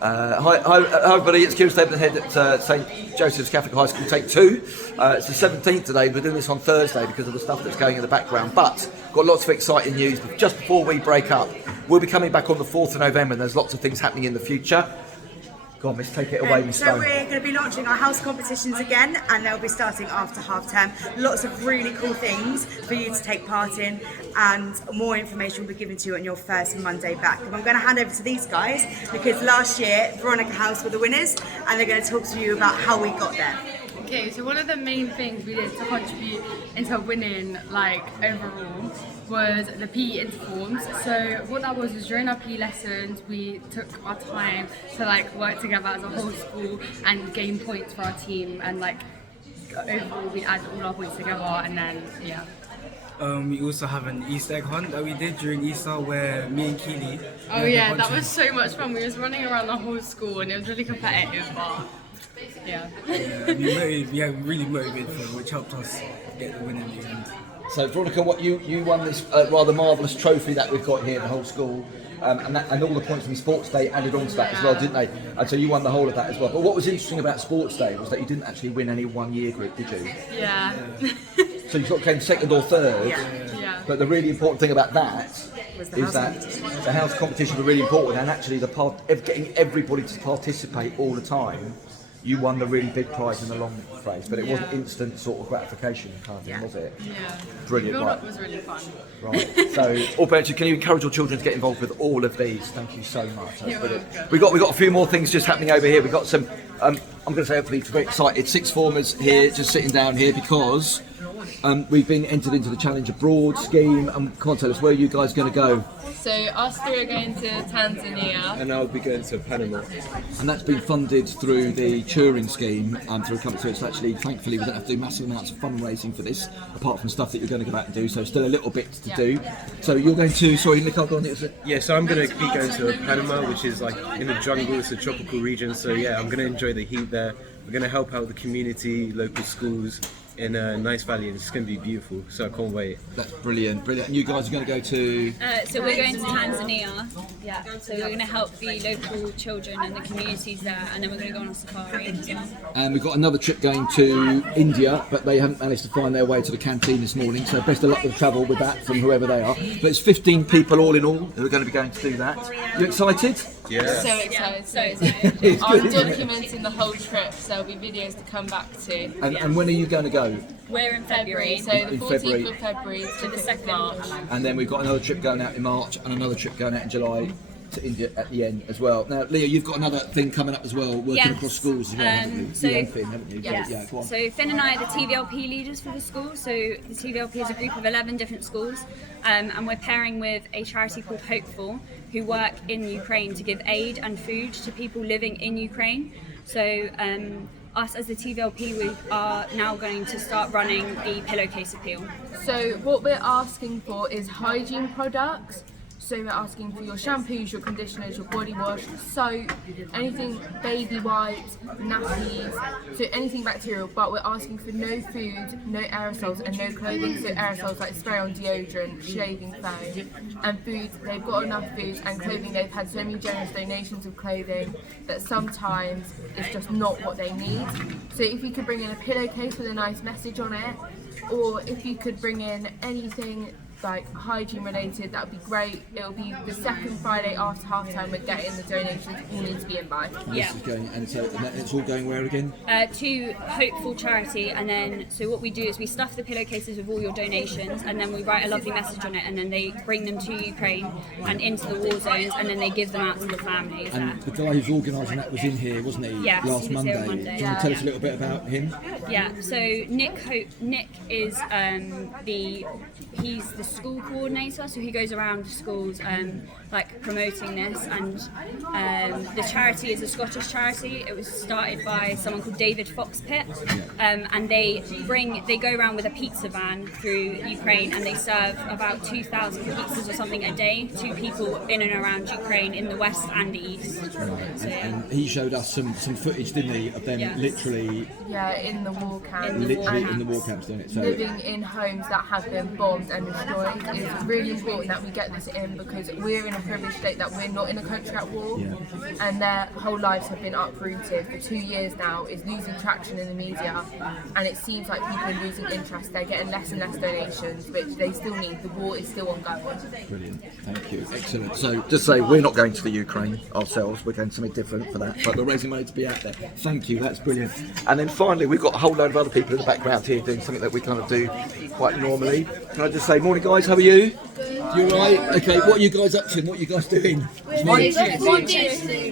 Hi everybody, it's Kieran Stapleton, head at St Joseph's Catholic High School, take 2. It's the 17th today, we're doing this on Thursday because of the stuff that's going in the background, but got lots of exciting news. Just before we break up, we'll be coming back on the 4th of November and there's lots of things happening in the future. Go on, Miss, take it away, Miss Stone. So we're going to be launching our house competitions again, and they'll be starting after half term. Lots of really cool things for you to take part in, and more information will be given to you on your first Monday back. And I'm going to hand over to these guys because last year Veronica House were the winners, and they're going to talk to you about how we got there. Okay, so one of the main things we did to contribute into winning, overall, was the PE interforms. So what that was during our PE lessons, we took our time to work together as a whole school and gain points for our team, and overall we add all our points together, and then we also have an Easter egg hunt that we did during Easter where me and Keely. Oh yeah, that was so much fun. We was running around the whole school and it was really competitive, but we really motivated for it, which helped us get the win in the end. So Veronica, what you won this rather marvellous trophy that we've got here in the whole school, and all the points from Sports Day added on to that as well, didn't they? And so you won the whole of that as well. But what was interesting about Sports Day was that you didn't actually win any one year group, did you? Yeah. So you sort of came second or third. Yeah. But the really important thing about that is that the house competitions were really important, and actually getting everybody to participate all the time. You won the really big prize in the long phrase, but it wasn't instant sort of gratification kind of thing, was it? Yeah. Brilliant. Build up was really fun. Right. So, all parents, can you encourage your children to get involved with all of these? Thank you so much. That's brilliant. We got a few more things just happening over here. We've got some. I'm going to say hopefully very excited sixth formers here, just sitting down here because we've been entered into the Challenge Abroad scheme. Come on, tell us, where are you guys going to go? So us three are going to Tanzania. And I'll be going to Panama. And that's been funded through the Turing scheme through a company. So it's actually, thankfully, we don't have to do massive amounts of fundraising for this, apart from stuff that you're going to go out and do. So still a little bit to do. So you're going to, sorry, Nick, I'll go on. Yeah, so I'm going to be going to Panama, which is in the jungle. It's a tropical region. So yeah, I'm going to enjoy the heat there. We're going to help out the community, local schools in a nice valley, and it's going to be beautiful, so I can't wait. That's brilliant. And you guys are going to go to? So we're going to Tanzania. Yeah. So we're going to help the local children and the communities there, and then we're going to go on a safari as well. And we've got another trip going to India, but they haven't managed to find their way to the canteen this morning, so best of luck with travel with that from whoever they are. But it's 15 people all in all who are going to be going to do that. You excited? Yeah. So excited. I'm documenting the whole trip, so there'll be videos to come back to. And when are you going to go? We're in February, so the 14th of February to the 2nd of March. And then we've got another trip going out in March and another trip going out in July to India at the end as well. Now, Leah, you've got another thing coming up as well, working across schools as well, haven't you? Finn, haven't you? Yes. Yeah, go on. So Finn and I are the TVLP leaders for the school. So the TVLP is a group of 11 different schools, and we're pairing with a charity called Hopeful, who work in Ukraine to give aid and food to people living in Ukraine. So us as the TVLP, we are now going to start running the pillowcase appeal. So what we're asking for is hygiene products. So we're asking for your shampoos, your conditioners, your body wash, soap, anything, baby wipes, nappies, so anything bacterial, but we're asking for no food, no aerosols and no clothing. So aerosols like spray on deodorant, shaving foam, and food, they've got enough food, and clothing, they've had so many generous donations of clothing that sometimes it's just not what they need. So if you could bring in a pillowcase with a nice message on it, or if you could bring in anything like hygiene related, that would be great. It'll be the second Friday after half time. We're getting the donations all need to be in by. Yeah. This is going, and so it's all going where again? To Hopeful Charity, and then so what we do is we stuff the pillowcases with all your donations, and then we write a lovely message on it, and then they bring them to Ukraine and into the war zones, and then they give them out to the families. And the guy who's organising that was in here, wasn't he? Yes, last he was here Monday. on Monday. Do you want to tell us a little bit about him? Yeah, so Nick is he's the school coordinator, so he goes around schools promoting this, and the charity is a Scottish charity. It was started by someone called David Foxpitt, and they go around with a pizza van through Ukraine, and they serve about 2,000 pizzas or something a day to people in and around Ukraine in the west and the east. Right. So, yeah. And he showed us some footage, didn't he, of them literally in the war camps. In the war camps, didn't it? So living in homes that have been bombed and destroyed. It's really important that we get this in because we're in a privileged state that we're not in a country at war, Yeah. and their whole lives have been uprooted for 2 years now. Is losing traction in the media, and it seems like people are losing interest. They're getting less and less donations, which they still need. The war is still ongoing. Brilliant, thank you, excellent. So just say we're not going to the Ukraine ourselves, we're going to something different for that, but we're raising money to be out there. Thank you, that's brilliant. And then finally we've got a whole load of other people in the background here doing something that we kind of do quite normally. Can I just say, morning guys, how are you? You right? Okay, what are you guys up to? What are you guys doing?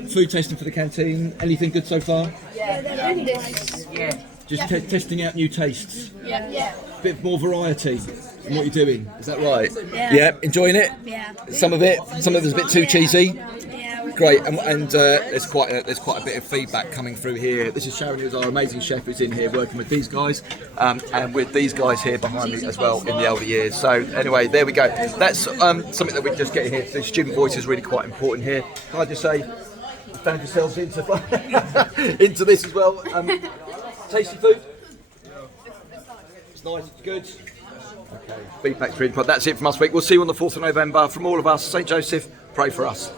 Food tasting for the canteen. Anything good so far? Yeah. Just testing out new tastes. Yeah. Bit more variety in what you're doing. Is that right? Yeah. Enjoying it? Yeah. Some of it's a bit too cheesy. Yeah. Great, and there's quite a bit of feedback coming through here. This is Sharon, who's our amazing chef, who's in here working with these guys, and with these guys here behind me as well in the elder years. So anyway, there we go. That's something that we're just getting here. The student voice is really quite important here. Can I just say, stand yourselves into this as well. Tasty food. It's nice. It's good. Okay. Feedback's really important. That's it from us, week. We'll see you on the 4th of November. From all of us, St Joseph, pray for us.